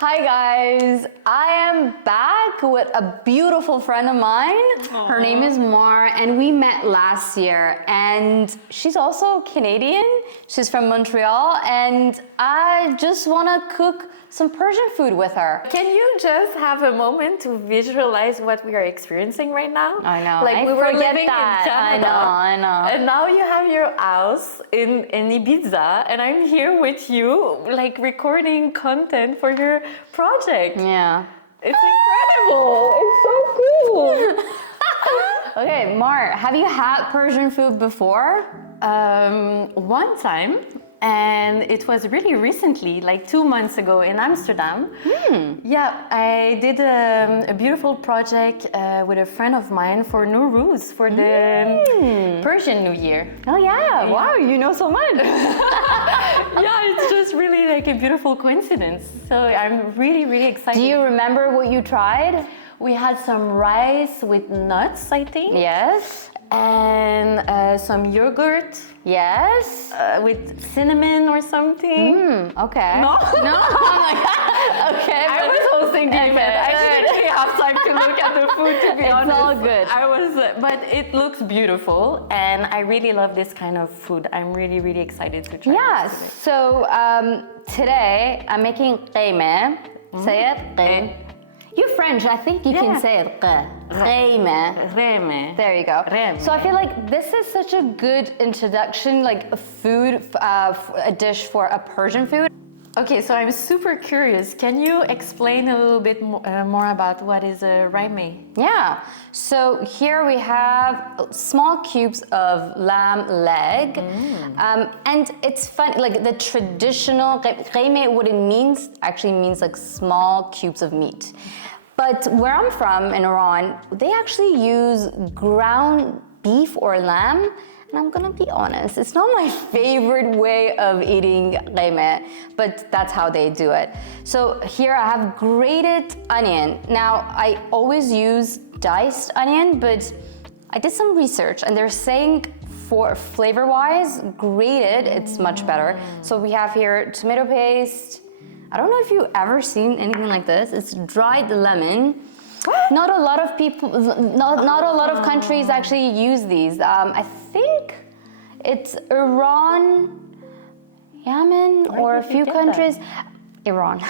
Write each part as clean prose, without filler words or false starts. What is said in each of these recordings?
Hi guys, I am back with a beautiful friend of mine. Aww. Her name is Mar and we met last year, and she's also Canadian. She's from Montreal and I just want to cook some Persian food with her. Can you just have a moment to visualize what we are experiencing right now? I know. Like we were living in Canada. I know. And now you have your house in Ibiza and I'm here with you, like recording content for your project. Yeah. It's incredible. It's so cool. Okay, Mar, have you had Persian food before? One time, and it was really recently, like 2 months ago in Amsterdam. Yeah, I did a beautiful project with a friend of mine for Nowruz, for the Persian New Year. Oh yeah, wow, you know so much. Yeah, it's just really like a beautiful coincidence. So I'm really, really excited. Do you remember what you tried? We had some rice with nuts, I think. Yes. And some yogurt. Yes. With cinnamon or something. Okay. No? No? I'm like, okay. I was hosting the event. I didn't really have time to look at the food, to be honest. It's all good. But it looks beautiful, and I really love this kind of food. I'm really, really excited to try Yeah, this today. so today I'm making Gheymeh. Say it. You're French, I think you can say it. Gheymeh. Gheymeh. There you go. Gheymeh. So I feel like this is such a good introduction, like a food, a dish for a Persian food. Okay, so I'm super curious. Can you explain a little bit more about what is a Gheymeh? Yeah, so here we have small cubes of lamb leg. And it's fun, like the traditional Gheymeh, what it means actually means like small cubes of meat. But where I'm from in Iran, they actually use ground beef or lamb. And I'm gonna be honest, it's not my favorite way of eating Gheymeh, but that's how they do it. So here I have grated onion. Now, I always use diced onion, but I did some research and they're saying for flavor-wise, grated, it's much better. So we have here tomato paste. I don't know if you've ever seen anything like this. It's dried lemon. Not a lot of people, not a lot of countries actually use these. I think it's Iran, Yemen, or a few countries. Iran.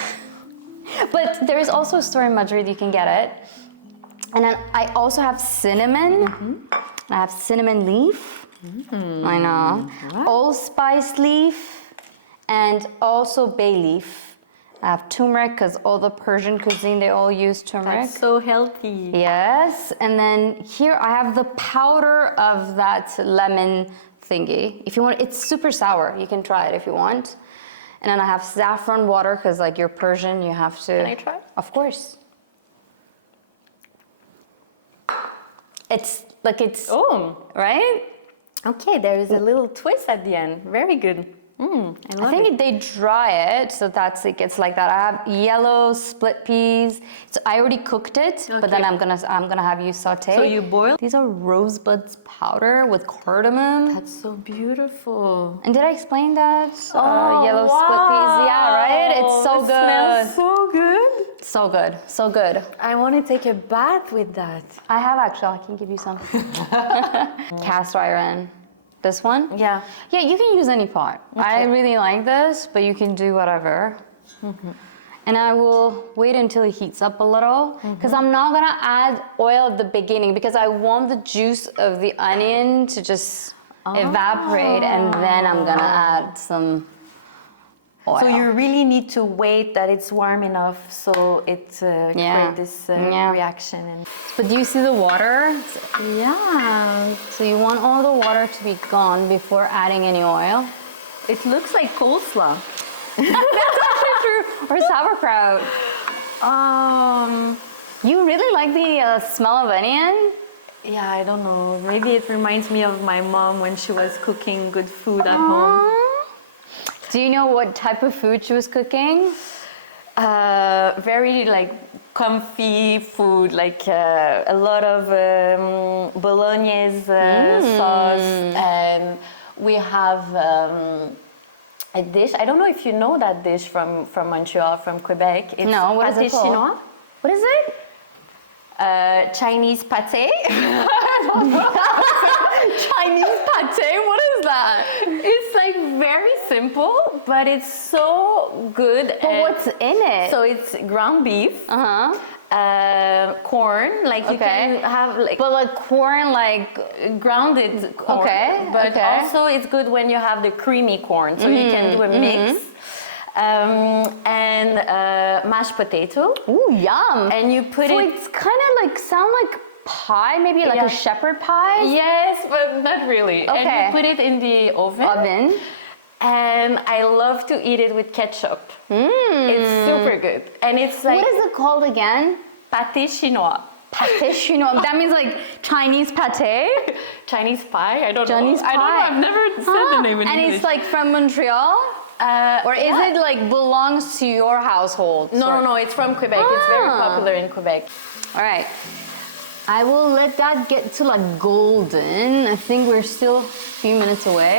But there is also a store in Madrid, you can get it. And then I also have cinnamon. I have cinnamon leaf. I know. Allspice leaf, and also bay leaf. I have turmeric because all the Persian cuisine, they all use turmeric. That's so healthy. Yes, and then here I have the powder of that lemon thingy. If you want, it's super sour. You can try it if you want. And then I have saffron water because like you're Persian, you have to. Can I try? Of course. It's like it's, Oh, right? okay, there is a little twist at the end. Very good. I think they dry it, so that's it gets like that. I have yellow split peas. So I already cooked it, but then I'm gonna have you saute. So you boil? These are rosebuds powder with cardamom. That's so beautiful. And did I explain that? Yellow split peas. Yeah, right? It's so good. Smells so good. So good. So good. I want to take a bath with that. I have actually. I can give you some. Cast iron. This one? Yeah. Yeah, you can use any pot. Okay. I really like this, but you can do whatever. And I will wait until it heats up a little, because I'm not gonna add oil at the beginning because I want the juice of the onion to just evaporate, and then I'm gonna add some oil. So you really need to wait that it's warm enough so it creates this reaction. And But do you see the water? yeah, So you want all the water to be gone before adding any oil. it looks like coleslaw. That's actually true. Or sauerkraut. You really like the smell of onion? Yeah, I don't know. Maybe it reminds me of my mom when she was cooking good food at home. Do you know what type of food she was cooking? Very like comfy food, like a lot of bolognese sauce, and we have a dish. I don't know if you know that dish from Montreal, from Quebec. It's No, what is it pâté called? chinois. What is it? Chinese pâté. Chinese pate? What is that? It's like very simple, but it's so good. But what's in it? So it's ground beef, corn. Like you Okay. can have like But like corn, like grounded corn. Okay, But okay. also it's good when you have the creamy corn. So you can do a mix. And mashed potato. ooh, yum. And you put So it. it's kind of like sound like pie, maybe like a Yeah. shepherd pie. Yes, but not really. And Okay. you put it in the oven. And I love to eat it with ketchup. It's super good. And it's like What is it called again? pâté chinois. Pate chinois. That means like Chinese pate. Chinese pie? I don't Chinese know. I don't know. pie. I've never said the name in And English. it's like from Montreal? Or is it like belongs to your household? No, it's from Quebec. It's very Ah. popular in Quebec. All right. I will let that get to like golden. I think we're still a few minutes away.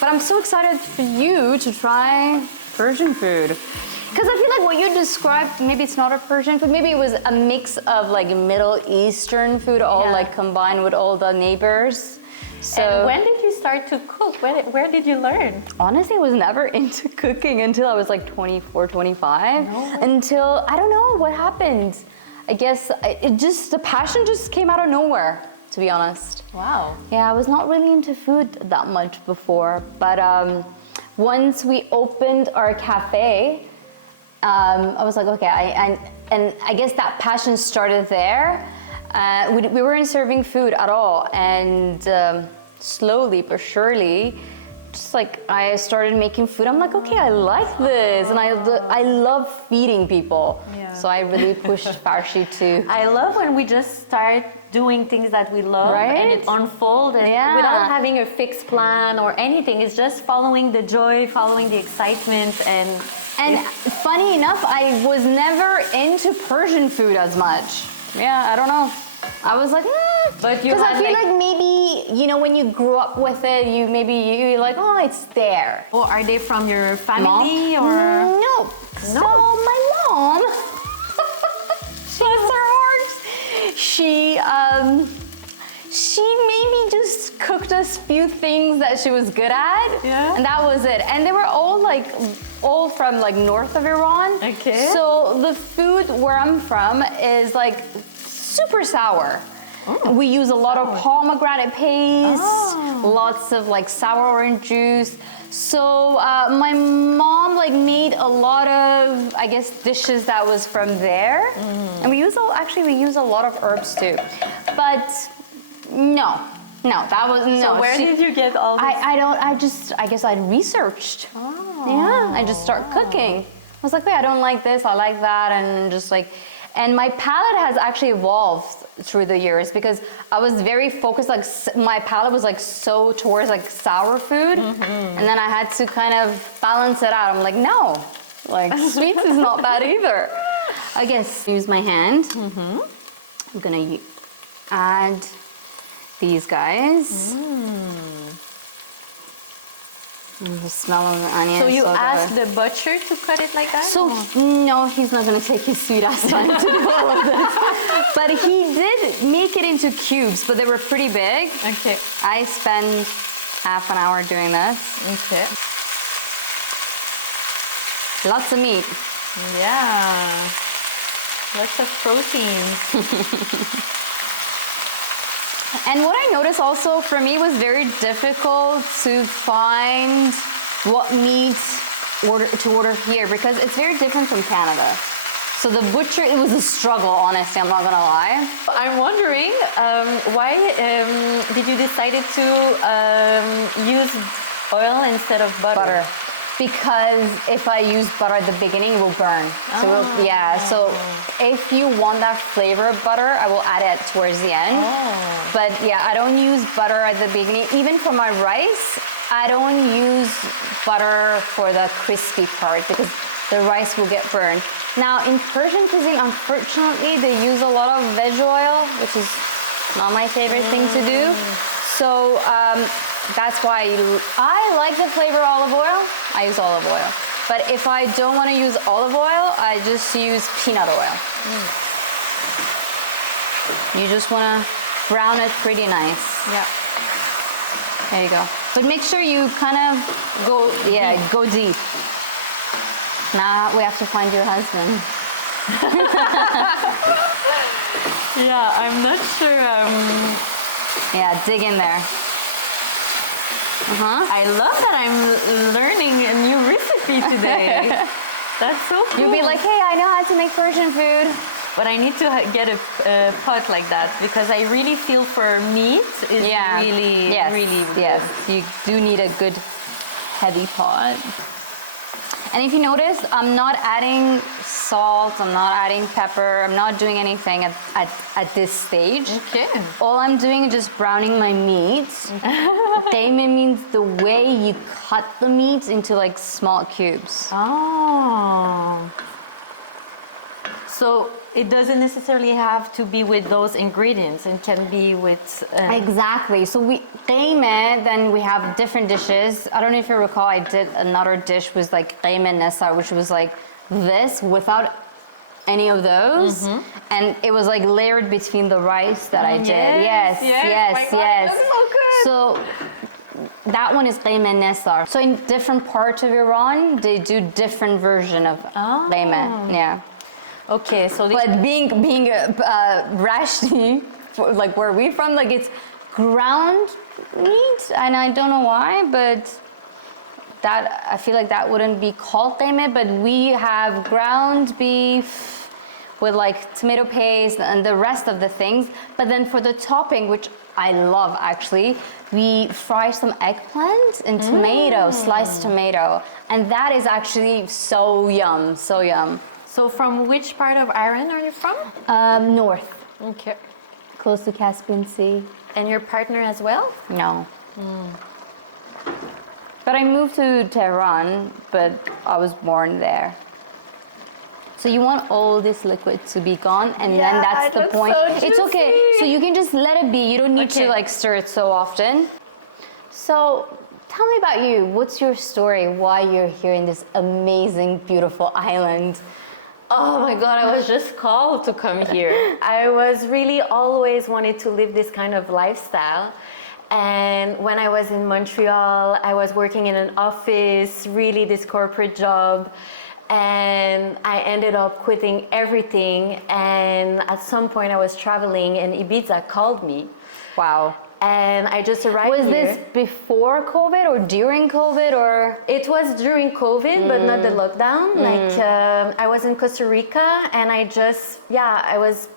But I'm so excited for you to try Persian food. Because I feel like what you described, maybe it's not a Persian food, maybe it was a mix of like Middle Eastern food, all Yeah. like combined with all the neighbors. So And when did you start to cook? Where did you learn? honestly, I was never into cooking until I was like 24, 25. No. Until, I don't know what happened. I guess the passion just came out of nowhere, to be honest. Wow. Yeah, I was not really into food that much before, but once we opened our cafe, I was like, okay, and I guess that passion started there. We weren't serving food at all, and slowly but surely, just like I started making food. I'm like, okay, I like this, and I love feeding people. Yeah. So I really pushed Farshid to. I love when we just start doing things that we love Right? and it unfolds and Yeah. without having a fixed plan or anything. It's just following the joy, following the excitement, and Funny enough, I was never into Persian food as much. Yeah, I don't know. I was like, But you because I had, feel like- like maybe when you grew up with it, you're like, oh, it's there. or are they from your family or? No. So my mom, bless her heart, she maybe just cooked us few things that she was good at, Yeah. and that was it. And they were all from like north of Iran. Okay. So the food where I'm from is like super sour. We use a lot of pomegranate paste, lots of like sour orange juice. So my mom like made a lot of, I guess, dishes that was from there, and we use a lot of herbs too. But no, that was no. So where did you get all this? I guess I researched. Yeah, I just start cooking. I was like, wait, I don't like this, I like that, and just like, and my palate has actually evolved through the years because I was very focused, like my palate was like so towards like sour food, and then I had to kind of balance it out. I'm like, no, like sweets is not bad either. I guess use my hand. I'm gonna add these guys. The smell of the onion. So you good. asked the butcher to cut it like that? So no, he's not gonna take his sweet ass time to do all of this. But he did make it into cubes, but they were pretty big. Okay. I spent half an hour doing this. Okay. Lots of meat. Yeah. Lots of protein. And what I noticed also for me was very difficult to find what meat to order here because it's very different from Canada. So the butcher, it was a struggle, honestly, I'm not gonna lie. I'm wondering why did you decide to use oil instead of butter? Because if I use butter at the beginning, it will burn. So so if you want that flavor of butter, I will add it towards the end. But yeah, I don't use butter at the beginning. Even for my rice, I don't use butter for the crispy part because the rice will get burned. Now in Persian cuisine, unfortunately, they use a lot of veg oil, which is not my favorite thing to do. So that's why I like the flavor olive oil. I use olive oil. But if I don't want to use olive oil, I just use peanut oil. You just want to brown it pretty nice. Yeah. There you go. But make sure you kind of go deep. Now we have to find your husband. Yeah, I'm not sure. Yeah, dig in there. I love that I'm learning a new recipe today. That's so cool. You'll be like, hey, I know how to make Persian food. But I need to get a pot like that because I really feel for meat is really good. Yes, you do need a good heavy pot. And if you notice, I'm not adding salt, I'm not adding pepper, I'm not doing anything at this stage. Okay. All I'm doing is just browning my meat. Gheymeh means the way you cut the meat into like small cubes. Oh. So it doesn't necessarily have to be with those ingredients. It can be with... Exactly. So Gheymeh, then we have different dishes. I don't know if you recall, I did another dish was like Gheymeh Nessar, which was like this without any of those. And it was like layered between the rice that I did. Yes. That's so good. So that one is Gheymeh Nessar. So in different parts of Iran, they do different version of Gheymeh. Yeah. Okay, so but being Rashti, like where we from, like it's ground meat, and I don't know why, but that I feel like that wouldn't be called Gheymeh, but we have ground beef with like tomato paste and the rest of the things. But then for the topping, which I love actually, we fry some eggplant and tomato, sliced tomato, and that is actually so yum, so yum. So from which part of Iran are you from? North. Okay. Close to Caspian Sea. And your partner as well? No. But I moved to Tehran, but I was born there. So you want all this liquid to be gone, and then that's the point. So it's okay. So you can just let it be. You don't need to like stir it so often. So tell me about you. What's your story? Why you're here in this amazing, beautiful island? Oh my God, I was just called to come here. I was really always wanted to live this kind of lifestyle. And when I was in Montreal, I was working in an office, really this corporate job. And I ended up quitting everything. And at some point I was traveling and Ibiza called me. Wow. And I just arrived here. Was this before COVID or during COVID or? It was during COVID, but not the lockdown. Like I was in Costa Rica and I was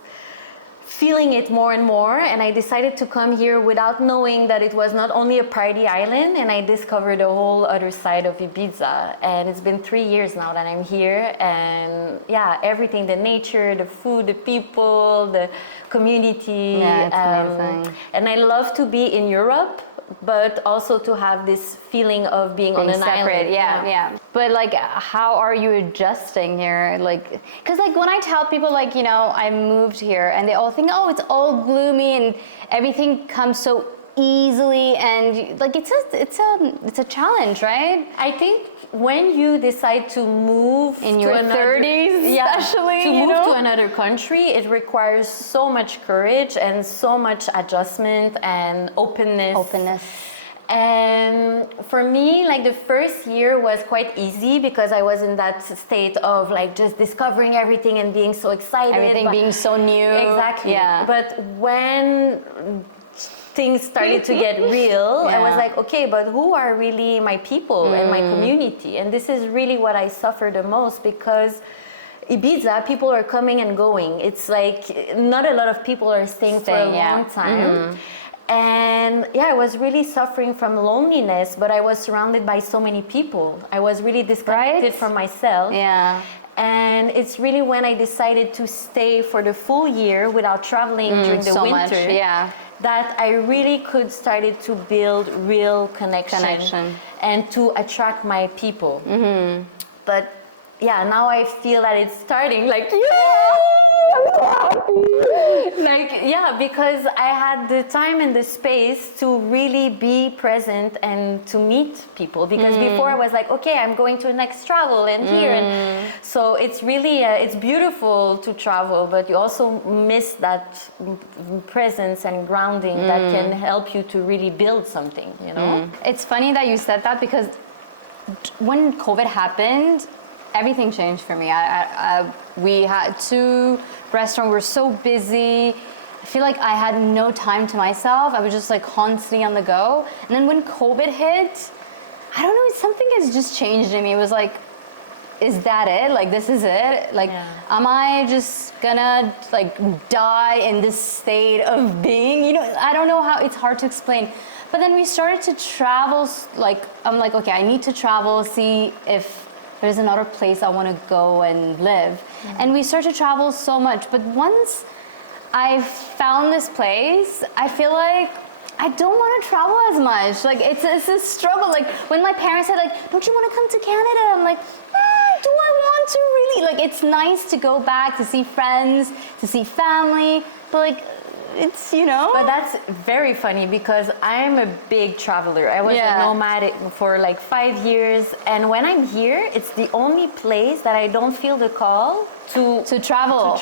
feeling it more and more, and I decided to come here without knowing that it was not only a party island, and I discovered a whole other side of Ibiza. And it's been 3 years now that I'm here, and everything, the nature, the food, the people, the community. Yeah, it's amazing. And I love to be in Europe, but also to have this feeling of being on an separate, island. Yeah. But like, how are you adjusting here? Like, because like when I tell people like, you know, I moved here, and they all think, oh, it's all gloomy and everything comes so easily, and like it's a challenge, right? I think when you decide to move in your 30s, especially to move to another country, it requires so much courage and so much adjustment and openness. And for me, like the first year was quite easy because I was in that state of like just discovering everything and being so excited. Everything being so new. Exactly. Yeah. But when things started to get real, I was like, okay, but who are really my people and my community? And this is really what I suffer the most, because Ibiza, people are coming and going. It's like not a lot of people are staying for a long time. And I was really suffering from loneliness, but I was surrounded by so many people. I was really disconnected from myself. Yeah. And it's really when I decided to stay for the full year without traveling during the winter that I really could started to build real connection. And to attract my people. But now I feel that it's starting like, I'm so happy. Like, yeah, because I had the time and the space to really be present and to meet people. Because before I was like, okay, I'm going to next travel and here. And so it's really, it's beautiful to travel, but you also miss that presence and grounding that can help you to really build something, you know? It's funny that you said that because when COVID happened, everything changed for me. We had 2 restaurants, we were so busy. I feel like I had no time to myself. I was just like constantly on the go. And then when COVID hit, I don't know, something has just changed in me. It was like, is that it? Like, this is it? Like, am I just gonna like die in this state of being? You know, I don't know how, it's hard to explain. But then we started to travel, like, I'm like, okay, I need to travel, see if there's another place I want to go and live. And we started to travel so much. But once I found this place, I feel like I don't want to travel as much. Like, it's a struggle. Like, when my parents said, like, don't you want to come to Canada? I'm like, do I want to really? Like, it's nice to go back, to see friends, to see family, but like, it's, you know. But that's very funny because I'm a big traveler. I was a nomad for like 5 years, and when I'm here, it's the only place that I don't feel the call to travel.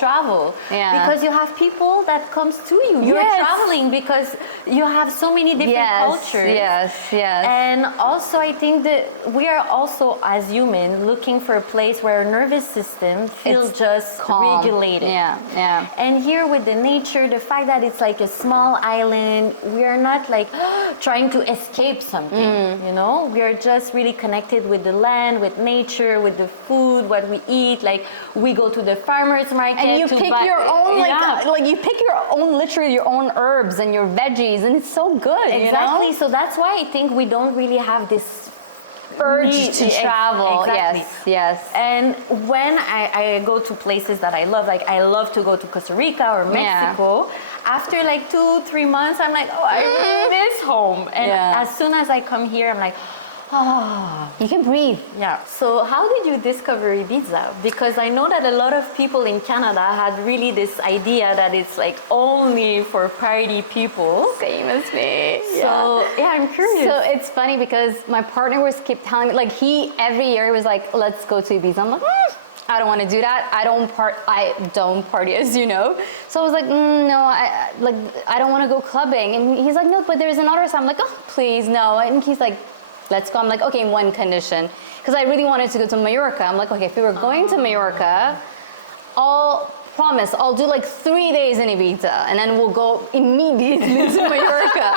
Yeah. Because you have people that comes to you. You're traveling because you have so many different cultures. Yes. And also I think that we are also as human looking for a place where our nervous system feels just calm. regulated. Yeah. And here with the nature, the fact that it's like a small island, we are not like trying to escape something, you know? We are just really connected with the land, with nature, with the food, what we eat. Like, we go to the farmer's market and you pick your own like you pick your own, literally your own herbs and your veggies, and it's so good. Exactly. You know? So that's why I think we don't really have this urge to travel. Exactly. Yes. And when I go to places that I love, like I love to go to Costa Rica or Mexico, after like 2-3 months, I'm like, oh, I miss home. And as soon as I come here, I'm like, you can breathe. Yeah. So how did you discover Ibiza? Because I know that a lot of people in Canada had really this idea that it's like only for party people. Same as me. So I'm curious. So it's funny because my partner was keep telling me, like, he every year was like, let's go to Ibiza. I'm like, I don't want to do that. I don't party, as you know. So I was like, no, I don't want to go clubbing. And he's like, no, but there's another side. I'm like, oh, please, no. And he's like, let's go. I'm like, okay, one condition. Because I really wanted to go to Mallorca. I'm like, okay, if we were going to Mallorca, I'll do like 3 days in Ibiza, and then we'll go immediately to Mallorca.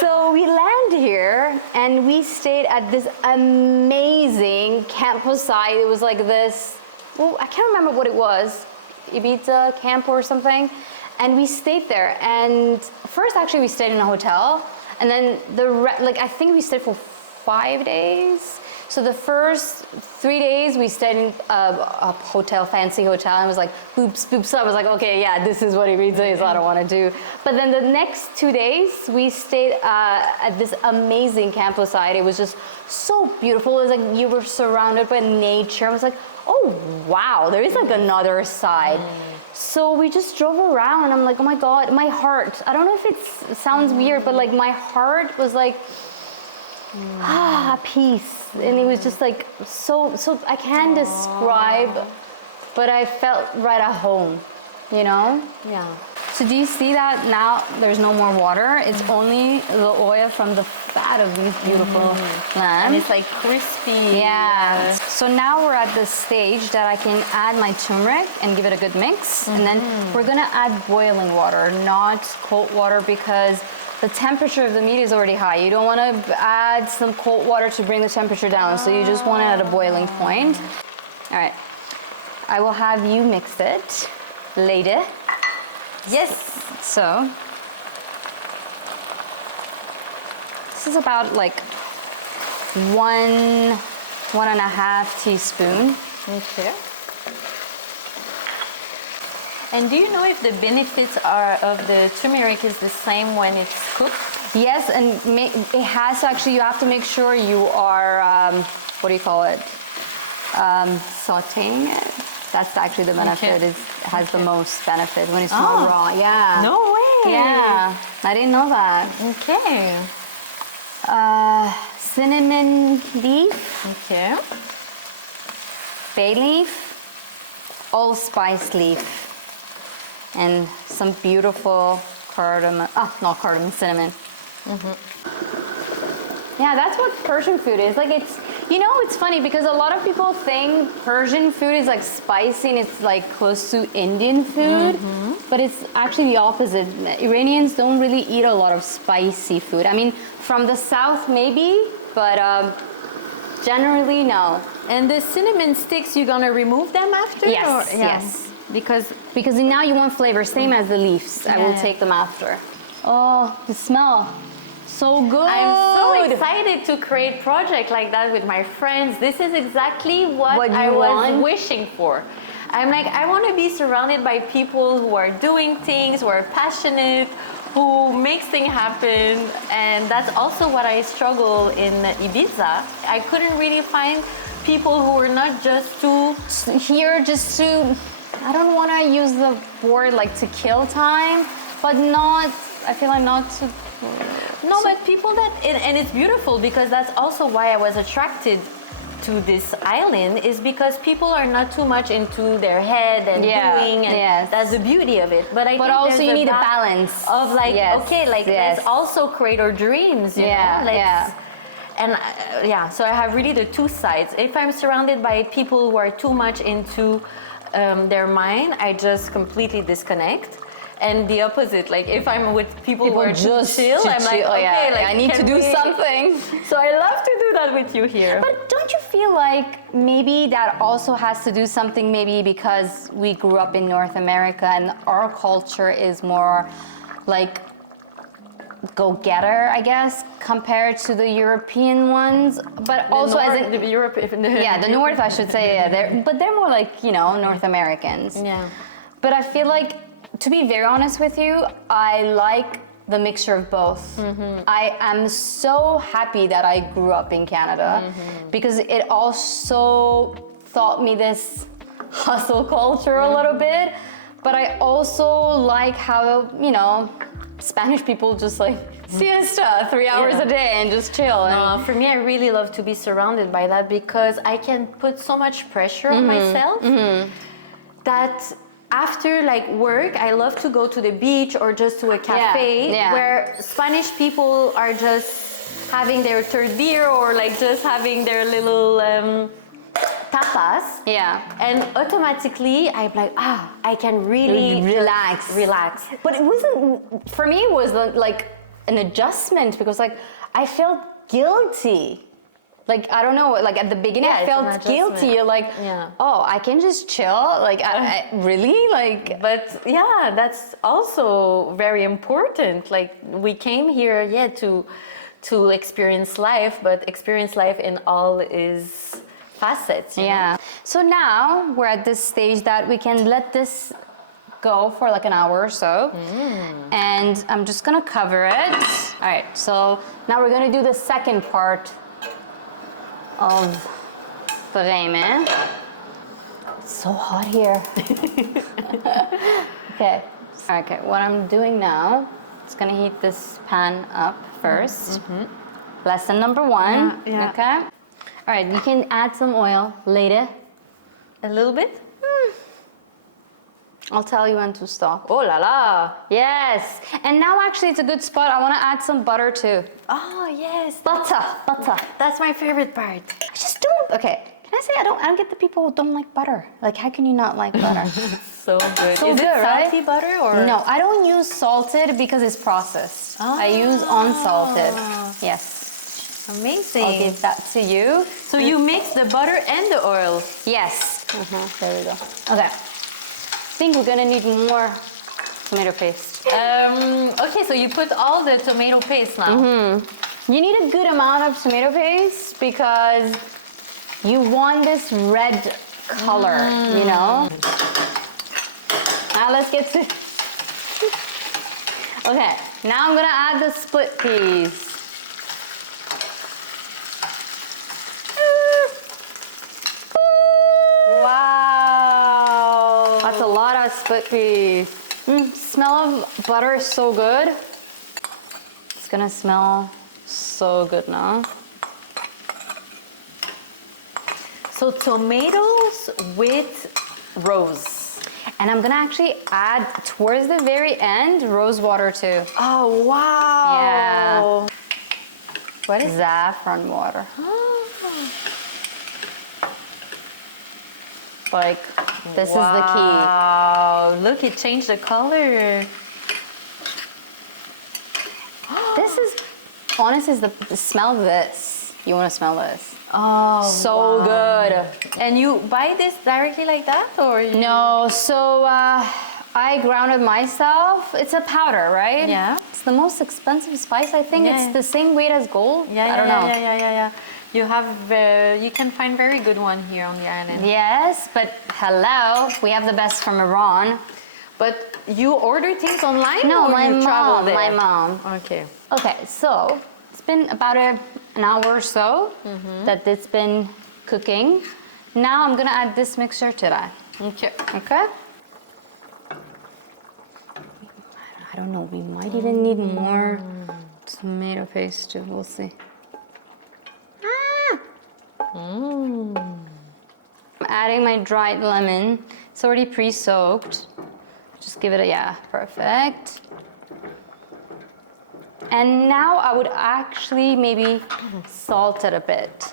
So we land here, and we stayed at this amazing campsite. It was like this, well, I can't remember what it was, Ibiza camp or something. And we stayed there. And first, actually, we stayed in a hotel. And then I think we stayed for 5 days. So the first 3 days we stayed in a hotel, fancy hotel, and it was like boops. So I was like, okay, yeah, this is what Ibiza is. I don't want to do. But then the next 2 days we stayed at this amazing campsite. It was just so beautiful. It was like you were surrounded by nature. I was like, oh wow, there is like another side. So we just drove around. I'm like, oh my God, my heart. I don't know if it sounds weird, but like my heart was like, peace. And it was just like, so I can't describe, but I felt right at home, you know? Yeah. So do you see that now there's no more water? It's only the oil from the fat of these beautiful lambs. And it's like crispy. Yeah. So now we're at the stage that I can add my turmeric and give it a good mix. And then we're gonna add boiling water, not cold water, because the temperature of the meat is already high. You don't wanna add some cold water to bring the temperature down. So you just want it at a boiling point. All right. I will have you mix it later. Yes. So this is about like 1.5 teaspoon. Okay. And do you know if the benefits of the turmeric is the same when it's cooked? Yes, and it has to actually, you have to make sure you are, what do you call it? Sauteing it. That's actually the benefit. Okay. It has the most benefit when it's Oh. more raw. Yeah. No way. Yeah. I didn't know that. Okay. Cinnamon leaf, Okay. bay leaf, allspice leaf, and some beautiful cardamom. Not cardamom, cinnamon. Yeah, that's what Persian food is. Like it's, it's funny because a lot of people think Persian food is like spicy and it's like close to Indian food, but it's actually the opposite. Iranians don't really eat a lot of spicy food. I mean, from the south maybe, but generally no. And the cinnamon sticks, you're gonna remove them after? Yes, or- yeah. yes. Because now you want flavor, same as the leaves. I will Yeah. take them after. Oh, the smell. So good. I'm so excited to create project like that with my friends. This is exactly what you I was want? wishing for. I'm like, I want to be surrounded by people who are doing things, who are passionate, who makes things happen. And that's also what I struggle in Ibiza. I couldn't really find people who were not just too Here just to, I don't want to use the word like to kill time, but not, I feel like not to. No, but people that, and it's beautiful because that's also why I was attracted to this island, is because people are not too much into their head and doing, and yes. that's the beauty of it. But Also there's you need a balance of like, Yes, okay, like yes. let's also create our dreams, you Yeah, know? yeah. And yeah, so I have really the two sides. If I'm surrounded by people who are too much into their mind, I just completely disconnect. And the opposite, like if I'm with people who are just chill, I'm like, chill, okay, yeah, like I need to can do we- something. So I love to do that with you here. But don't you feel like maybe that also has to do something maybe because we grew up in North America and our culture is more like go-getter, I guess, compared to the European ones. But also as in, the Europe, yeah, the North, I should say, yeah, they're more like, North Americans. Yeah. But I feel like, to be very honest with you, I like the mixture of both. I am so happy that I grew up in Canada because it also taught me this hustle culture a little bit. But I also like how, Spanish people just like siesta 3 hours a day and just chill. For me, I really love to be surrounded by that because I can put so much pressure on myself that after like work, I love to go to the beach or just to a cafe where Spanish people are just having their third beer or like just having their little tapas. Yeah. And automatically, I'm like, I can really relax. Relax. But it wasn't, for me, it was like an adjustment because like I felt guilty. Like, I don't know, like at the beginning I it's an felt guilty. adjustment. Like, oh, I can just chill? Like, I really? Like, But yeah, that's also very important. Like we came here, to experience life, but experience life in all its facets. you know? So now we're at this stage that we can let this go for like an hour or so. And I'm just gonna cover it. All right, so now we're gonna do the second part of the Gheymeh. It's so hot here. Okay. Okay, what I'm doing now, it's gonna heat this pan up first. Lesson number one. Yeah. Okay. All right, you can add some oil later. A little bit. I'll tell you when to stop. Oh la la. Yes. And now actually it's a good spot. I want to add some butter too. Oh yes. Butter. That's my favorite part. I just don't. Okay. Can I say I don't get the people who don't like butter. Like, how can you not like butter? So good. So Is good, it right? salty butter or? No, I don't use salted because it's processed. I use unsalted. Yes. Amazing. I'll give that to you. So you mix the butter and the oil. Yes. There we go. Okay. I think we're gonna need more tomato paste. Okay, so you put all the tomato paste now. You need a good amount of tomato paste because you want this red color, you know? Now let's get to... Okay, now I'm gonna add the split peas. Wow! That's a lot of split peas. Smell of butter is so good. It's gonna smell so good now. So tomatoes with rose. And I'm gonna actually add towards the very end rose water too. Oh, wow. Yeah. What is saffron water? Like, this is the key. Wow, look, it changed the color. This is, honestly, is the smell of this. You wanna smell this? Oh, So good. And you buy this directly like that, or you... No, so I ground it myself. It's a powder, right? Yeah. It's the most expensive spice, I think. Yeah. It's the same weight as gold. Yeah, I don't know. Yeah. You have, you can find very good one here on the island. Yes, but hello, we have the best from Iran. But you order things online? No, or my you travel mom. there? My mom. Okay. Okay, so it's been about an hour or so that it's been cooking. Now I'm gonna add this mixture to that. Okay. Okay? I don't know, we might even need more tomato paste too, we'll see. I'm adding my dried lemon. It's already pre-soaked. Just give it a, yeah, perfect. And now I would actually maybe salt it a bit.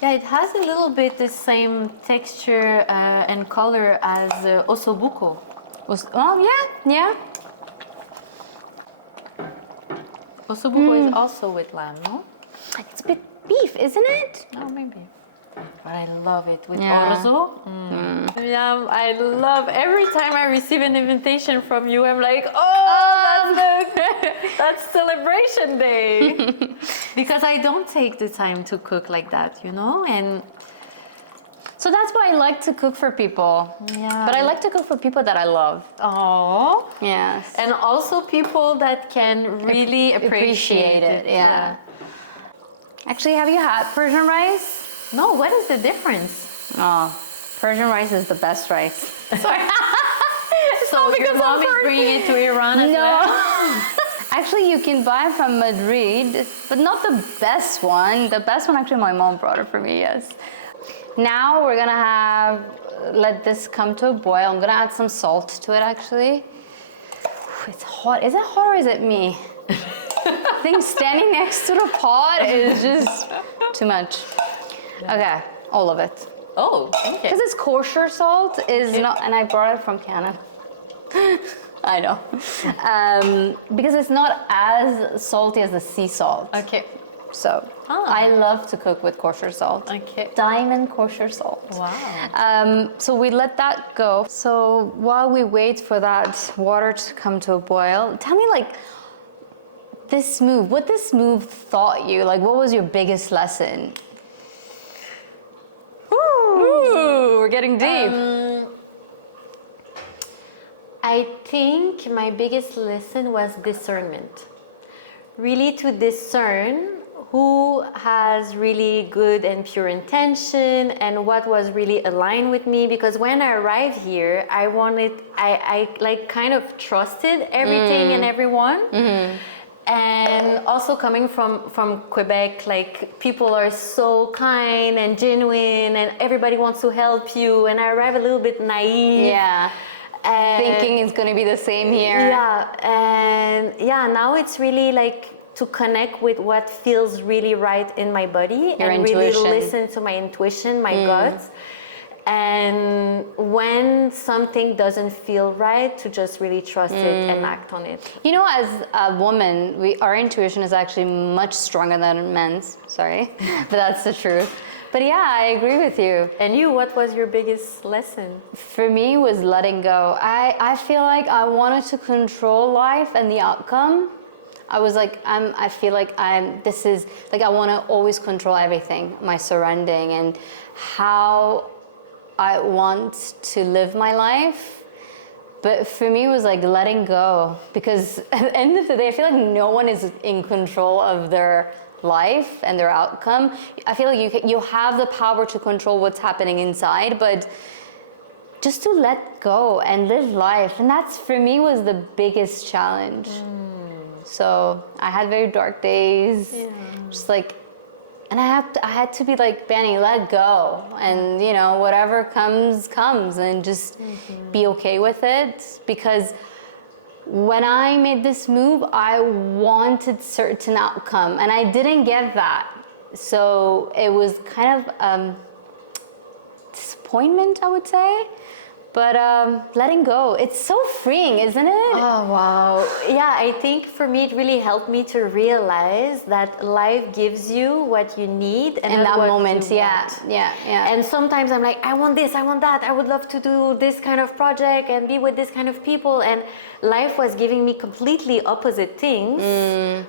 Yeah, it has a little bit the same texture and color as ossobuco. Oh, yeah. Ossobuco is also with lamb, no? It's a bit beef, isn't it? Oh, maybe. But I love it with Yeah. orzo. Yeah, I love every time I receive an invitation from you. I'm like, that's celebration day, because I don't take the time to cook like that, you know. And So that's why I like to cook for people. yeah, But I like to cook for people that I love. oh, Yes. and also people that can really appreciate it. Yeah. Actually, have you had Persian rice? No, what is the difference? Oh, Persian rice is the best rice. Sorry. So your because mom I'm is bringing it to Iran as well? Actually, you can buy from Madrid, but not the best one. The best one, actually, my mom brought it for me, yes. Now we're gonna let this come to a boil. I'm gonna add some salt to it, actually. It's hot. Is it hot or is it me? I think standing next to the pot is just too much. Okay, all of it. Oh, okay. Because it's kosher salt is not, and I brought it from Canada. I know. Because it's not as salty as the sea salt. Okay. So I love to cook with kosher salt. Okay. Diamond kosher salt. Wow. So we let that go. So while we wait for that water to come to a boil, tell me like what this move taught you? Like what was your biggest lesson? Ooh, we're getting deep. I think my biggest lesson was discernment. Really to discern who has really good and pure intention and what was really aligned with me, because when I arrived here, I like kind of trusted everything and everyone. And also coming from Quebec, like people are so kind and genuine and everybody wants to help you, and I arrive a little bit naive. Yeah. And Thinking it's gonna be the same here. yeah, and yeah, now it's really like to connect with what feels really right in my body. Your and intuition. really listen to my intuition, my guts. And when something doesn't feel right, to just really trust it and act on it. You know, as a woman, our intuition is actually much stronger than men's. Sorry, but that's the truth. But yeah, I agree with you. And you, what was your biggest lesson? For me, was letting go. I feel like I wanted to control life and the outcome. I was like, I feel like I want to always control everything, my surrounding and how I want to live my life. But for me, it was like letting go, because at the end of the day, I feel like no one is in control of their life and their outcome. I feel like you have the power to control what's happening inside, but just to let go and live life. And that's, for me, was the biggest challenge. So I had very dark days, just like, and I had to be like, Benny, let go. And, you know, whatever comes, and just be okay with it. Because when I made this move, I wanted certain outcome, and I didn't get that. So it was kind of disappointment, I would say. But letting go, it's so freeing, isn't it? Oh, wow. Yeah, I think for me, it really helped me to realize that life gives you what you need. And in not that what moment, you yeah. want. And sometimes I'm like, I want this, I want that. I would love to do this kind of project and be with this kind of people. And life was giving me completely opposite things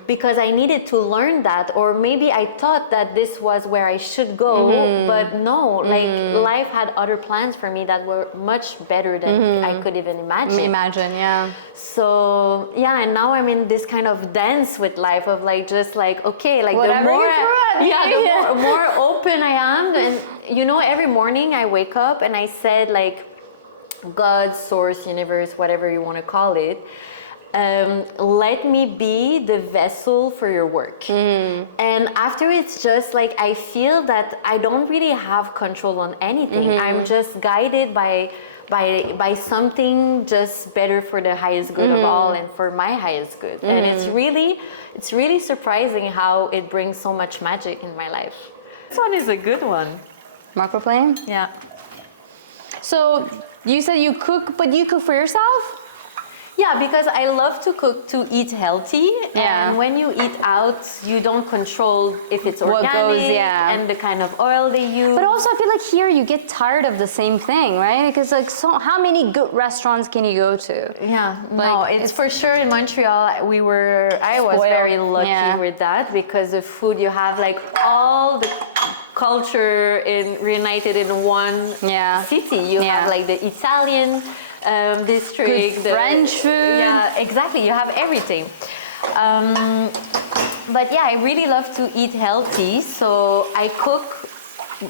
because I needed to learn that. Or maybe I thought that this was where I should go, but no, like life had other plans for me that were much better than I could even imagine. Yeah. So yeah, and now I'm in this kind of dance with life of like just like, okay, like Whatever the more you throw at me. the more open I am. And you know, every morning I wake up and I said like, God, source, universe, whatever you want to call it, let me be the vessel for your work. And after, it's just like I feel that I don't really have control on anything. I'm just guided by something just better for the highest good of all and for my highest good. And it's really surprising how it brings so much magic in my life. This one is a good one. Microplane? Yeah. So you said you cook, but you cook for yourself? Yeah, because I love to cook to eat healthy. Yeah. And when you eat out, you don't control if it's What organic goes, yeah. and the kind of oil they use. But also, I feel like here you get tired of the same thing, right? Because like, so how many good restaurants can you go to? Yeah, Like, no, it's for sure in Montreal. I was Spoiled. very lucky Yeah. with that because the food, you have like all the culture reunited in one city. You have like the Italian district, good French food. Yeah, exactly. You have everything. But yeah, I really love to eat healthy, so I cook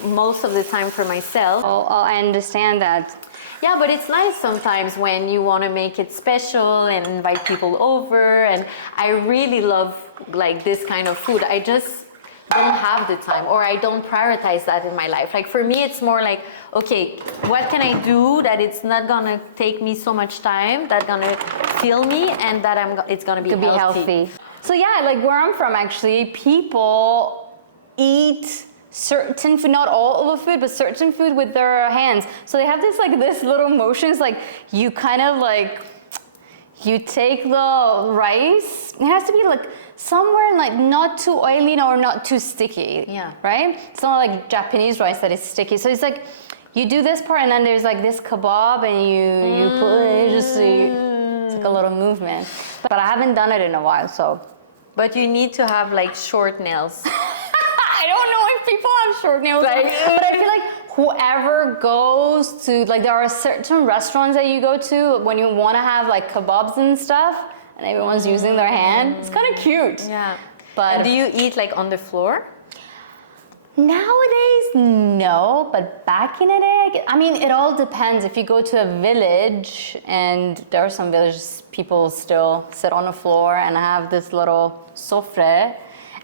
most of the time for myself. Oh, I understand that. Yeah, but it's nice sometimes when you want to make it special and invite people over. And I really love like this kind of food. I just don't have the time, or I don't prioritize that in my life. Like for me, it's more like, okay, what can I do that it's not gonna take me so much time, that's gonna fill me, and that it's gonna be healthy. So yeah, like where I'm from, actually, people eat certain food, not all of the food, but certain food with their hands. So they have this little motions, like you kind of like, you take the rice, it has to be like somewhere like not too oily or not too sticky. Yeah. Right? It's not like Japanese rice that is sticky. So it's like, you do this part and then there's like this kebab and you put it, it's like a little movement. But I haven't done it in a while, so. But you need to have like short nails. I don't know if people have short nails, but I feel like whoever goes to, like there are certain restaurants that you go to when you want to have like kebabs and stuff, and everyone's using their hand. It's kind of cute. Yeah. But and do you eat like on the floor? Nowadays, no, but back in the day, I mean, it all depends. If you go to a village, and there are some villages, people still sit on the floor and have this little sofre,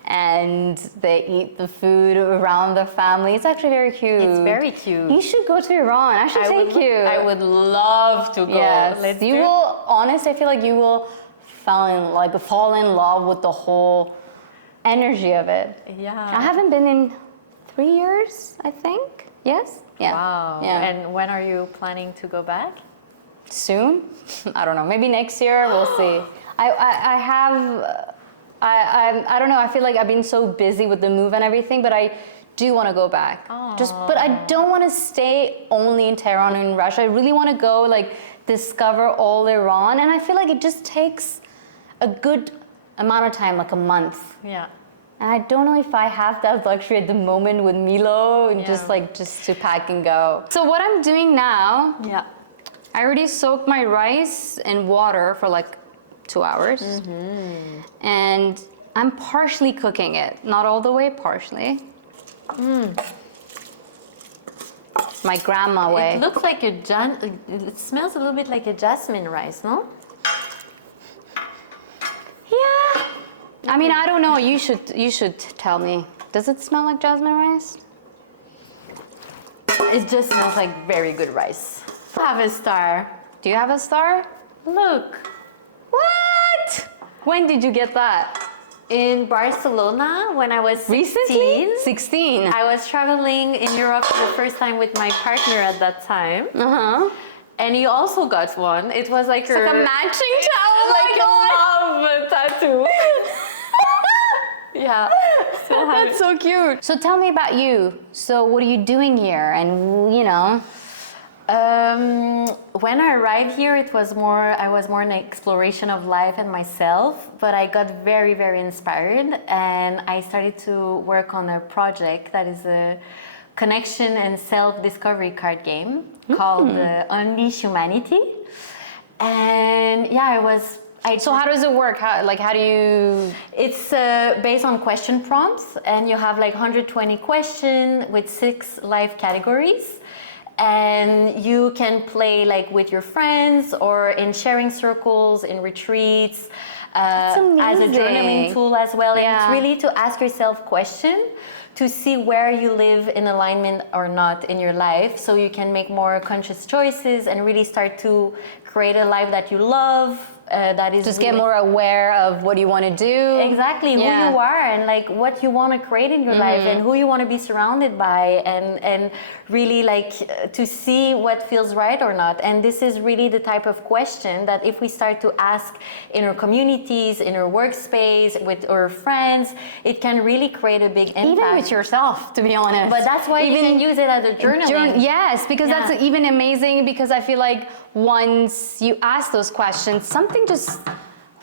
and they eat the food around their family. It's actually very cute. It's very cute. You should go to Iran. I should take you. I would love to go. Yes. You will, honestly, I feel like you will fall in love with the whole energy of it. Yeah. I haven't been in 3 years, I think. Yes? Yeah. Wow. Yeah. And when are you planning to go back? Soon? I don't know. Maybe next year. We'll see. I don't know. I feel like I've been so busy with the move and everything, but I do want to go back. But I don't want to stay only in Tehran or in Russia. I really want to go like discover all Iran, and I feel like it just takes a good amount of time, like a month. Yeah. And I don't know if I have that luxury at the moment with Milo and just to pack and go. So what I'm doing now, I already soaked my rice in water for like 2 hours. And I'm partially cooking it. Not all the way, partially. my grandma way. It looks like it smells a little bit like a jasmine rice, no? Yeah. I mean, I don't know. You should tell me. Does it smell like jasmine rice? It just smells like very good rice. Have a star. Do you have a star? Look. What? When did you get that? In Barcelona when I was 16. Recently? 16. I was traveling in Europe for the first time with my partner at that time. Uh-huh. And he also got one. It was like, It's like a matching towel. like a love tattoo. Yeah. That's so cute. So tell me about you. So what are you doing here? And you know. When I arrived here, I was more in exploration of life and myself, but I got very, very inspired and I started to work on a project that is a connection and self-discovery card game called Unleash Humanity. And yeah, So how does it work? How do you? It's based on question prompts, and you have like 120 questions with 6 life categories. And you can play like with your friends or in sharing circles, in retreats, as a journaling tool as well. Yeah. And it's really to ask yourself questions to see where you live in alignment or not in your life, so you can make more conscious choices and really start to create a life that you love. That is Just really get more aware of what you want to do. Exactly, who you are and like what you want to create in your life and who you want to be surrounded by, and really like to see what feels right or not. And this is really the type of question that if we start to ask in our communities, in our workspace, with our friends, it can really create a big impact. Even with yourself, to be honest. But that's why you can use it as a journaling. Yes, because that's even amazing, because I feel like once you ask those questions, something just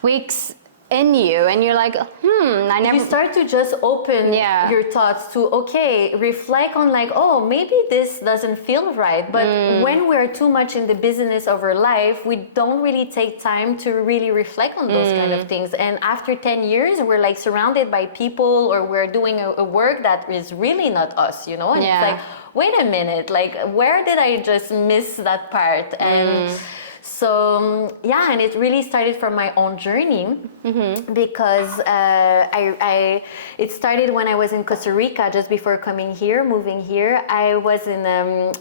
wakes in you and you're like, I never... You start to just open your thoughts to, okay, reflect on like, oh, maybe this doesn't feel right. But when we're too much in the business of our life, we don't really take time to really reflect on those kind of things. And after 10 years, we're like surrounded by people, or we're doing a work that is really not us, you know? And it's like, wait a minute, like, where did I just miss that part? And so, and it really started from my own journey because it started when I was in Costa Rica just before moving here. I was in a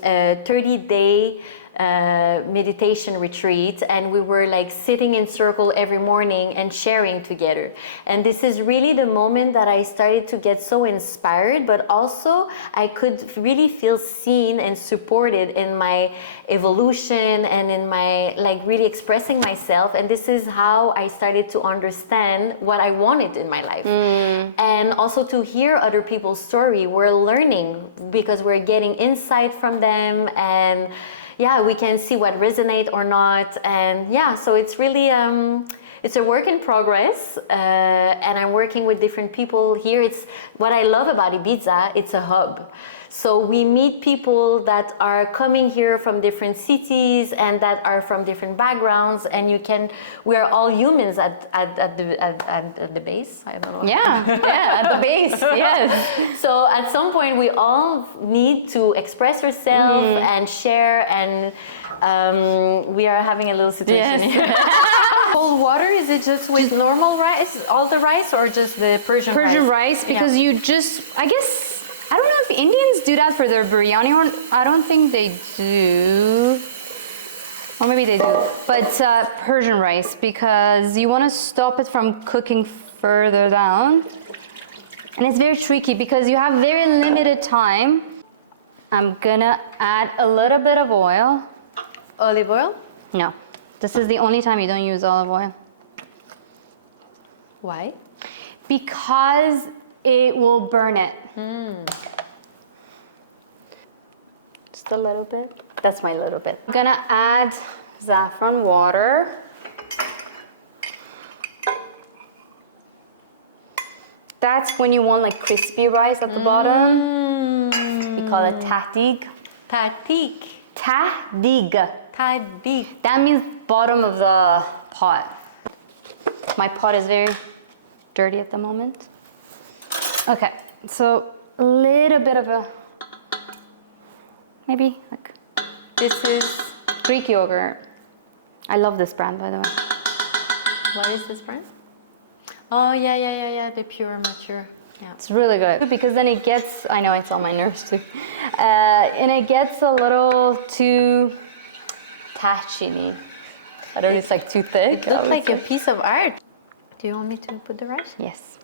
30-day meditation retreat, and we were like sitting in circle every morning and sharing together. And this is really the moment that I started to get so inspired, but also I could really feel seen and supported in my evolution and in my like really expressing myself. And this is how I started to understand what I wanted in my life. And also to hear other people's story. We're learning because we're getting insight from them, and we can see what resonate or not. And so it's really it's a work in progress, and I'm working with different people here. It's what I love about Ibiza. It's a hub. So we meet people that are coming here from different cities and that are from different backgrounds, and we are all humans at the base. I don't know. At the base. Yes. So at some point we all need to express ourselves and share, and we are having a little situation here. Cold water, is it just with normal rice, all the rice, or just the Persian rice? Because you just, I guess, I don't know if Indians do that for their biryani, or I don't think they do. Or maybe they do. But Persian rice, because you want to stop it from cooking further down. And it's very tricky because you have very limited time. I'm gonna add a little bit of oil. Olive oil? No. This is the only time you don't use olive oil. Why? Because it will burn it. Just a little bit. That's my little bit. I'm gonna add saffron water. That's when you want like crispy rice at the bottom. We call it tahdig. Tahdig. Tahdig. Tahdig. That means bottom of the pot. My pot is very dirty at the moment. Okay, so a little bit of a maybe like This is, Greek yogurt. I love this brand, by the way. what is this brand? Oh, yeah, the pure mature. Yeah. It's really good because then it gets, I know it's on my nerves too, and it gets a little too tahini. I don't know, it's like too thick. It looks like a piece of art. Do you want me to put the rice? Yes.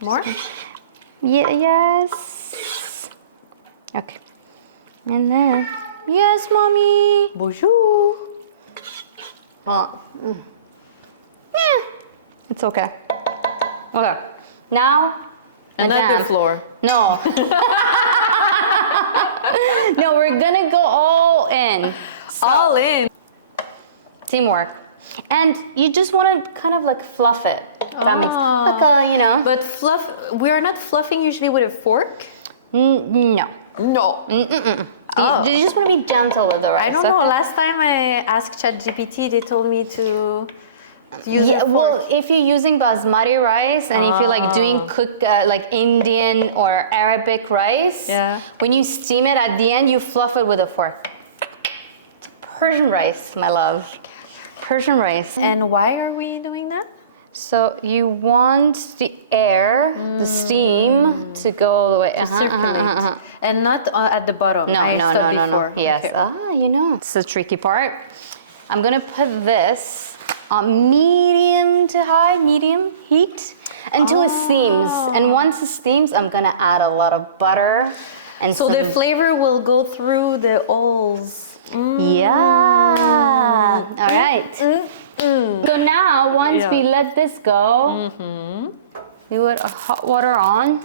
More? Yeah, yes. Okay. And then, yes, mommy. Bonjour. Well, yeah, it's okay. Okay. Now, Another madame. floor. No. No, we're gonna go all in. So, All in. teamwork. And you just want to kind of like fluff it. That makes like, you know. But fluff, we are not fluffing usually with a fork. No. No. You just want to be gentle with the rice. I don't know. Last time I asked ChatGPT, they told me to use a fork. Well, if you're using basmati rice and if you're like doing like Indian or Arabic rice, when you steam it at the end, you fluff it with a fork. It's Persian rice, my love. Persian rice. And why are we doing that? So you want the air, the steam, to go all the way. To circulate. And not at the bottom. No. Yes. Okay. You know. It's the tricky part. I'm gonna put this on medium to high, medium heat until it steams. And once it steams, I'm gonna add a lot of butter. And So the flavor will go through the oils. Yeah. All right. So now, once we let this go, we put hot water on.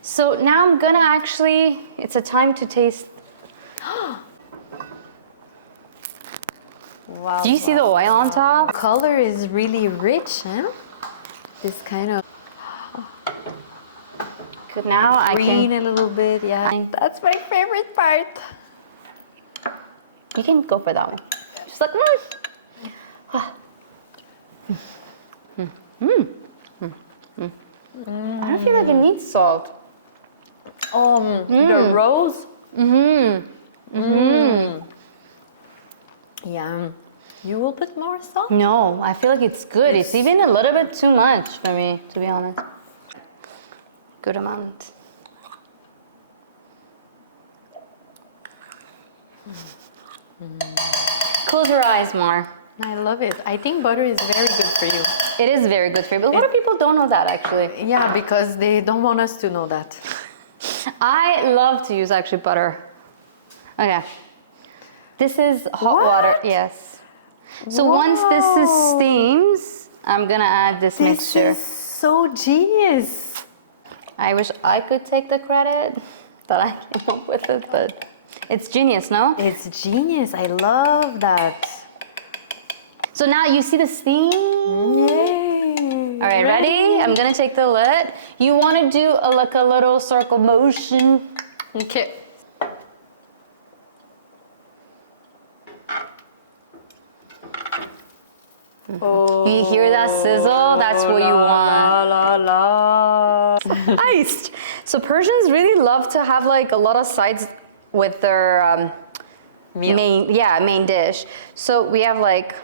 So now I'm gonna actually, it's a time to taste. Wow. Do you see the oil on top? Color is really rich, huh? This kind of Good. Now I green can. a little bit, yeah. That's my favorite part. You can go for that one. Just like. I don't feel like it needs salt. The rose. Yeah. You will put more salt? No, I feel like it's good. It's even a little bit too much for me, to be honest. Good amount. Close your eyes more. I love it. I think butter is very good for you. It is very good for you, but a lot of people don't know that actually. Yeah, because they don't want us to know that. I love to use actually butter. Okay. This is hot water. Yes. So once this is steams, I'm gonna add this mixture. This is so genius. I wish I could take the credit that I came up with it, but it's genius, no? It's genius. I love that. So now you see the steam? Yay. All right, ready? I'm gonna take the lid. You wanna do like a little circle motion. Okay. Oh, You hear that sizzle? That's what you want. La, la. Iced. So Persians really love to have like a lot of sides with their main dish. So we have like,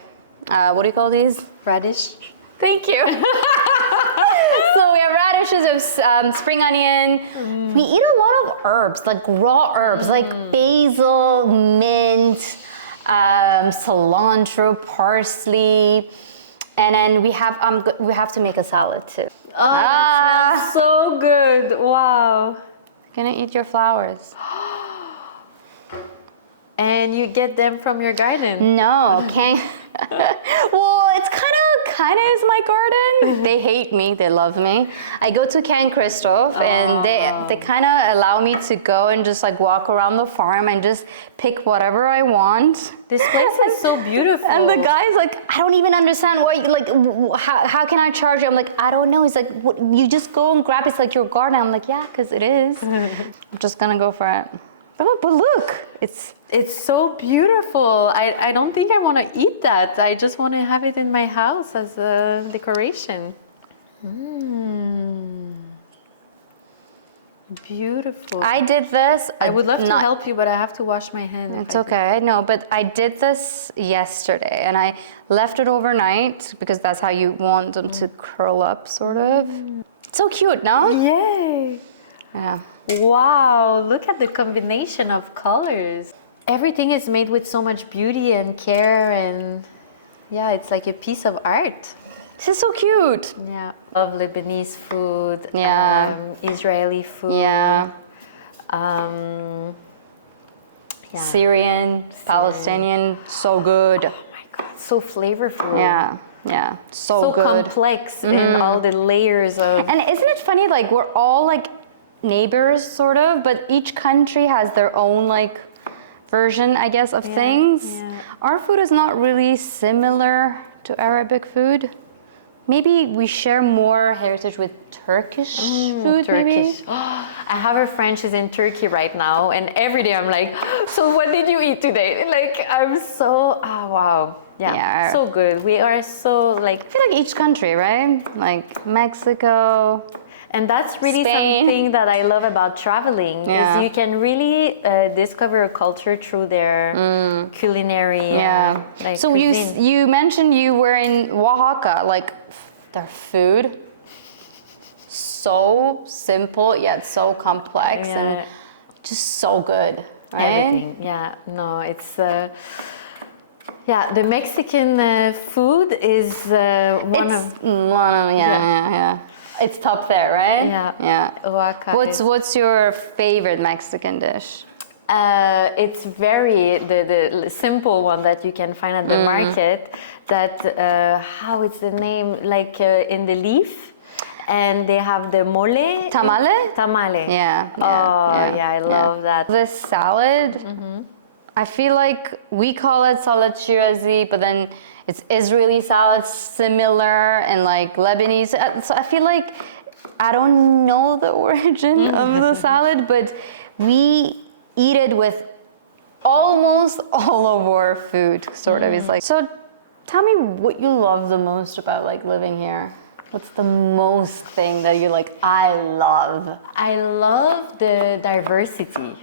what do you call these? Radish. Thank you. So we have radishes, spring onion. We eat a lot of herbs, like raw herbs, like basil, mint, cilantro, parsley, and then we have to make a salad too. Oh, that smells so good. Wow. Gonna eat your flowers. And you get them from your garden? No, can't. Well, it's kind of is my garden. They hate me, they love me. I go to Can Christophe and they kind of allow me to go and just like walk around the farm and just pick whatever I want. This place is so beautiful. And the guy's like, I don't even understand why, like, how can I charge you? I'm like, I don't know. He's like, what, you just go and grab it. It's like your garden. I'm like, yeah, because it is. I'm just gonna go for it. But look, it's so beautiful. I don't think I want to eat that. I just want to have it in my house as a decoration. Beautiful. I did this. I would love to help you, but I have to wash my hands. It's okay, no, but I did this yesterday and I left it overnight because that's how you want them to curl up, sort of. It's so cute, no? Yay! Yeah. Wow, look at the combination of colors. Everything is made with so much beauty and care, and yeah, it's like a piece of art. This is so cute. Yeah. Love Lebanese food. Yeah. Israeli food. Yeah. Yeah. Syrian, Palestinian, so good. Oh my God, so flavorful. Yeah, yeah, so good. Complex in all the layers of. And isn't it funny, like we're all like neighbors, sort of, but each country has their own like version, I guess, of things. Yeah. Our food is not really similar to Arabic food. Maybe we share more heritage with Turkish food, maybe? Turkish. I have a friend, she's in Turkey right now, and every day I'm like, so what did you eat today? Like, I'm so, wow. Yeah, so good. We are so like... I feel like each country, right? Like Mexico, and that's really Spain. Something that I love about traveling, is you can really discover a culture through their culinary like so cuisine. you mentioned you were in Oaxaca, like their food, so simple yet so complex and just so good, right? Everything, no, it's the Mexican food is one of it's top there, right? Yeah. Oaxaca What's your favorite Mexican dish? It's very the simple one that you can find at the market. That how is the name? Like in the leaf, and they have the mole. Tamale? Tamale. Yeah. I love that. This salad, I feel like we call it salad shirazi, but then it's Israeli salad, similar, and like Lebanese. So I feel like I don't know the origin of the salad, but we eat it with almost all of our food, sort of. It's like, so tell me what you love the most about like living here. What's the most thing that you're like, I love? I love the diversity.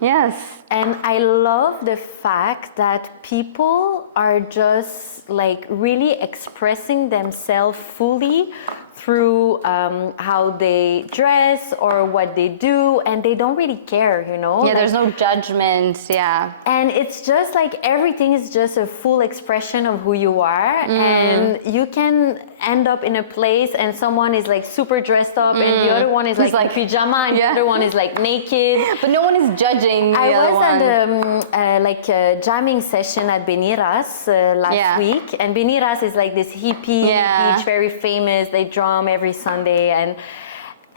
Yes. And I love the fact that people are just like really expressing themselves fully through how they dress or what they do, and they don't really care, you know? Yeah, there's no judgment, yeah. And it's just like everything is just a full expression of who you are, and you can end up in a place and someone is like super dressed up and the other one is like in pyjama and the other one is like naked. But no one is judging the I other was at a jamming session at Beniras last week, and Beniras is like this hippie beach, very famous. They drum every Sunday,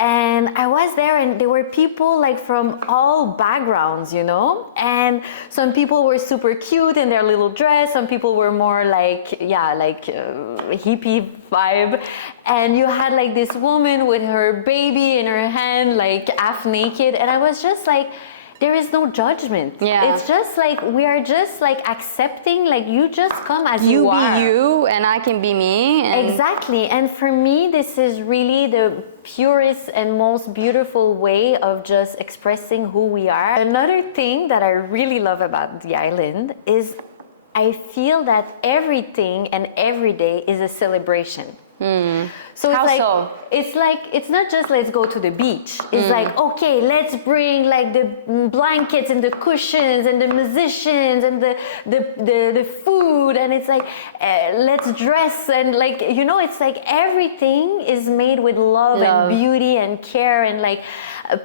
and I was there, and there were people like from all backgrounds, you know, and some people were super cute in their little dress, some people were more like hippie vibe, and you had like this woman with her baby in her hand, like half naked, and I was just like, there is no judgment. Yeah. It's just like, we are just like accepting, like you just come as you are. You be you and I can be me. And exactly. And for me, this is really the purest and most beautiful way of just expressing who we are. Another thing that I really love about the island is I feel that everything and every day is a celebration. So How it's like, so? it's like, it's not just let's go to the beach. It's like, okay, let's bring like the blankets and the cushions and the musicians and the food, and it's like, let's dress, and like, you know, it's like everything is made with love and beauty and care, and like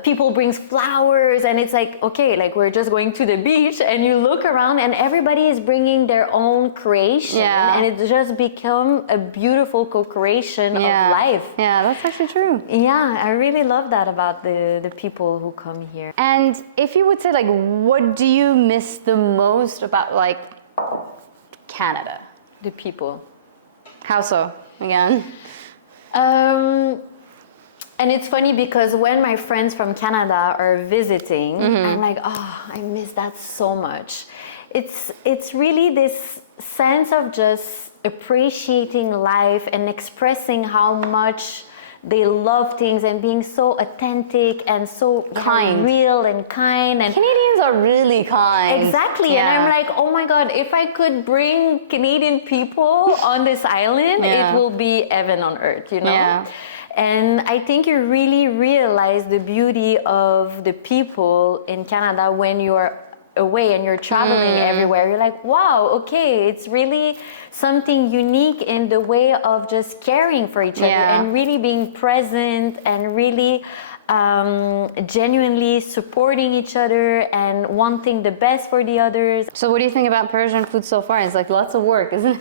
people brings flowers, and it's like, okay, like we're just going to the beach, and you look around and everybody is bringing their own creation, and it's just become a beautiful co-creation of life. Yeah, that's actually true. Yeah, I really love that about the people who come here. And if you would say, like, what do you miss the most about, like, Canada? The people. How so? Again? And it's funny because when my friends from Canada are visiting, I'm like, oh, I miss that so much. It's really this sense of just appreciating life and expressing how much they love things and being so authentic and so Kind. real and kind. And Canadians are really kind. exactly. Yeah. And I'm like, oh my God, if I could bring Canadian people on this island, Yeah. it will be heaven on earth, you know? Yeah. And I think you really realize the beauty of the people in Canada when you're away and you're traveling everywhere. You're like, wow, okay, it's really something unique in the way of just caring for each other and really being present and really genuinely supporting each other and wanting the best for the others. So what do you think about Persian food so far? It's like lots of work, isn't it?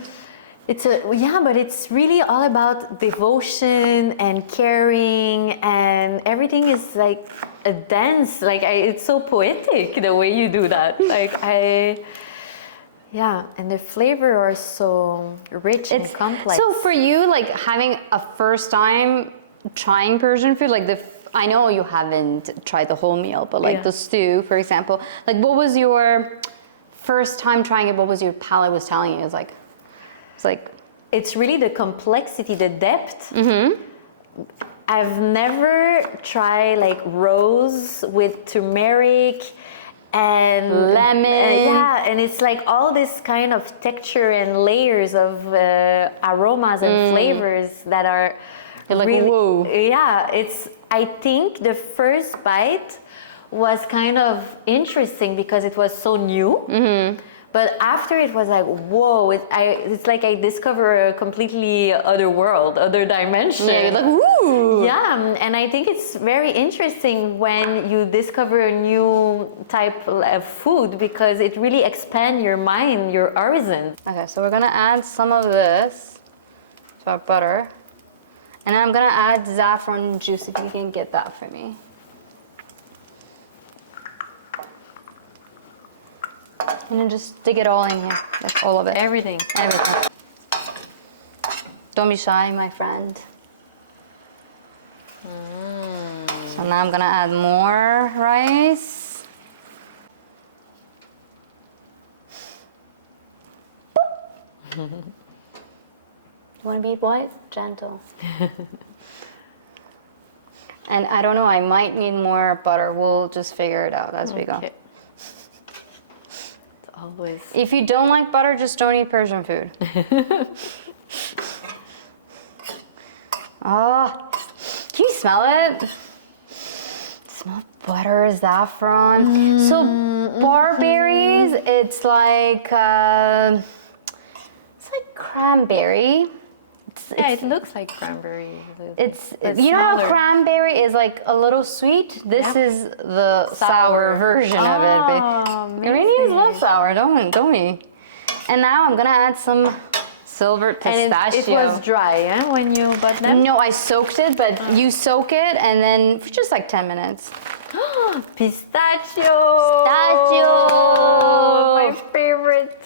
But it's really all about devotion and caring, and everything is like a dance. It's so poetic the way you do that. And the flavor are so rich and complex. So for you, like having a first time trying Persian food, like I know you haven't tried the whole meal, but like the stew, for example, like what was your first time trying it? What was your palate was telling you? It's really the complexity, the depth. Mm-hmm. I've never tried like rose with turmeric and lemon. And it's like all this kind of texture and layers of aromas and flavors that are You're like, really, whoa. Yeah, I think the first bite was kind of interesting because it was so new. Mm-hmm. But after it was like, whoa, it's like I discover a completely other world, other dimension. Yeah, you're like, woo! Yeah, and I think it's very interesting when you discover a new type of food because it really expands your mind, your horizons. Okay, so we're gonna add some of this to our butter. And then I'm gonna add saffron juice if you can get that for me. And then just stick it all in here, like all of it. Everything. Everything. Don't be shy, my friend. So now I'm gonna add more rice. You wanna be white? Gentle. And I don't know, I might need more butter. We'll just figure it out as we go. Always. If you don't like butter, just don't eat Persian food. Oh, can you smell it? Smell butter, saffron. So barberries, it's like cranberry. It looks like cranberry. It's you know how cranberry is like a little sweet. This is the sour version of it. Iranians love sour, don't we? And now I'm gonna add some silver pistachio. And it was dry, yeah, when you bought them? No, I soaked it, but you soak it and then for just like 10 minutes. Pistachio! My favorite.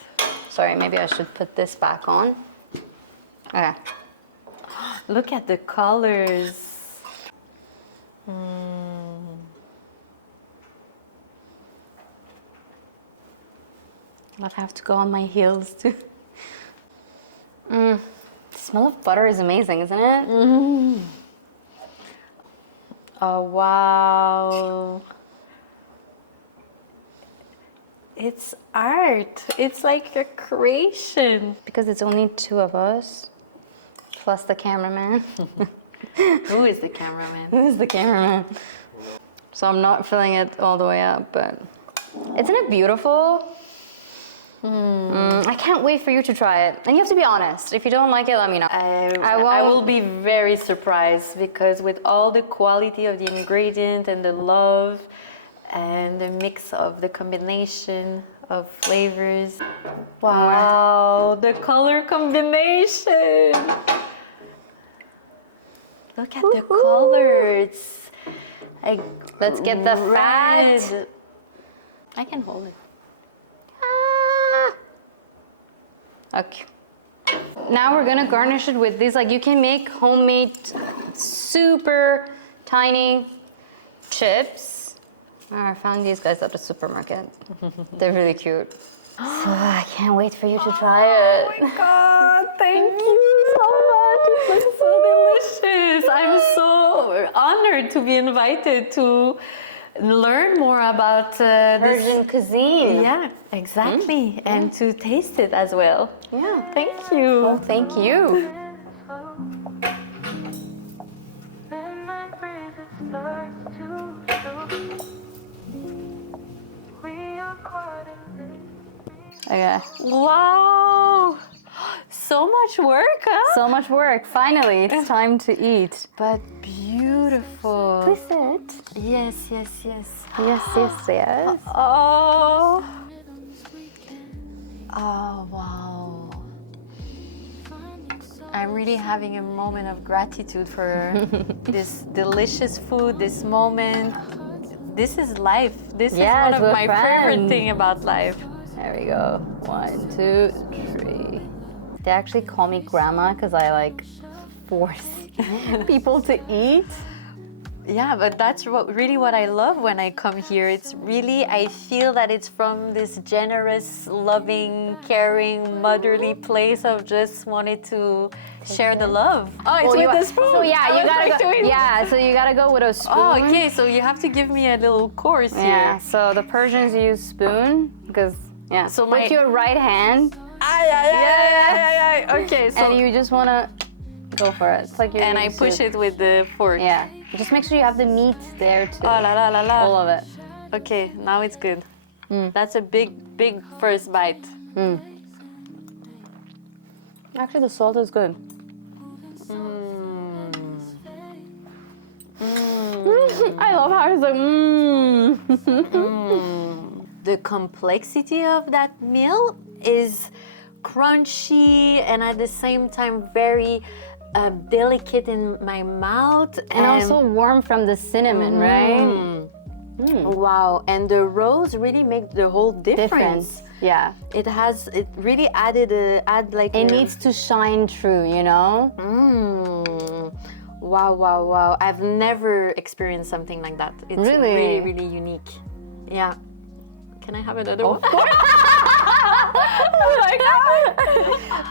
Sorry, maybe I should put this back on. Okay. Look at the colors. I'll have to go on my heels too. The smell of butter is amazing, isn't it? Oh, wow. It's art. It's like a creation. Because it's only two of us, plus the cameraman. Who is the cameraman? Who's the cameraman? So I'm not filling it all the way up, but isn't it beautiful? I can't wait for you to try it. And you have to be honest. If you don't like it, let me know. I will be very surprised because with all the quality of the ingredient and the love and the mix of the combination of flavors. Wow, the color combination. Look at the colors. Let's get the fat. Red. I can hold it. Okay. Now we're gonna garnish it with these, like you can make homemade super tiny chips. Oh, I found these guys at the supermarket. They're really cute. So I can't wait for you to try it. Oh my God, thank you so much. It's so delicious. I'm so honored to be invited to learn more about Persian cuisine. Yeah, exactly. And to taste it as well. Yeah. Thank you. Well, thank you. Okay. Wow. So much work, huh? So much work. Finally, it's time to eat. But beautiful. Please sit. Yes, yes, yes. Yes, yes, yes. Oh. Oh, wow. I'm really having a moment of gratitude for this delicious food, this moment. This is life. This is Yes, one of we're my favorite friends. thing about life. There we go. 1, 2, 3. They actually call me grandma because I like force people to eat. Yeah, but that's really what I love when I come here. It's really, I feel that it's from this generous, loving, caring, motherly place of just wanted to share the love. Oh, it's with the spoon. So yeah, I you was gotta like go. doing- Yeah, so you gotta go with a spoon. Oh, okay, so you have to give me a little course Yeah. here. So the Persians use spoon because So with my- your right hand, Yeah. Okay, so and you just wanna go for it. It's like you're and I eating push soup. it with the fork. Yeah. Just make sure you have the meat there too. Oh la la la la. All of it. Okay, now it's good. That's a big first bite. Actually, the salt is good. I love how it's like The complexity of that meal is crunchy and at the same time very delicate in my mouth. and also warm from the cinnamon, right? Wow, and the rose really makes the whole difference. Yeah. It really add like It needs to shine through, you know? Wow. I've never experienced something like that. It's Really? really unique. Yeah. Can I have another one?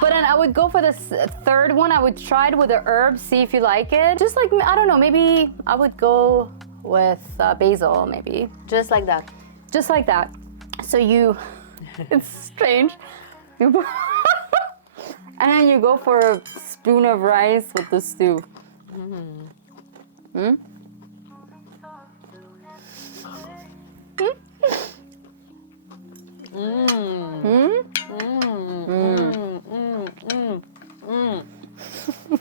But then I would go for the third one. I would try it with the herbs, see if you like it. Just like, I don't know, maybe I would go with basil, maybe. Just like that. Just like that. So you, it's strange. You put- and then you go for a spoon of rice with the stew.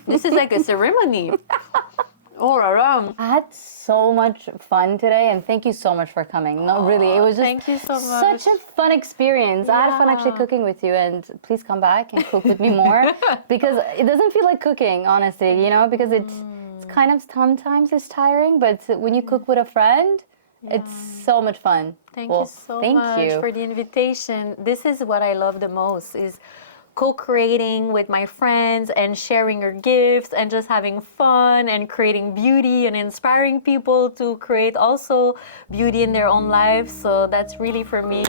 This is like a ceremony. All around. I had so much fun today, and thank you so much for coming. No, really, it was just Thank you so much. such a fun experience. I had fun actually cooking with you, and please come back and cook with me more because it doesn't feel like cooking, honestly, you know, because it's kind of sometimes it's tiring, but when you cook with a friend, it's so much fun. Thank Well, you so thank much you. for the invitation. This is what I love the most is co-creating with my friends and sharing your gifts and just having fun and creating beauty and inspiring people to create also beauty in their own lives. So that's really for me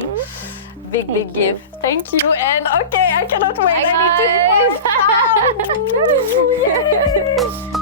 big gift. Thank you. And okay, I cannot wait. I need to eat more.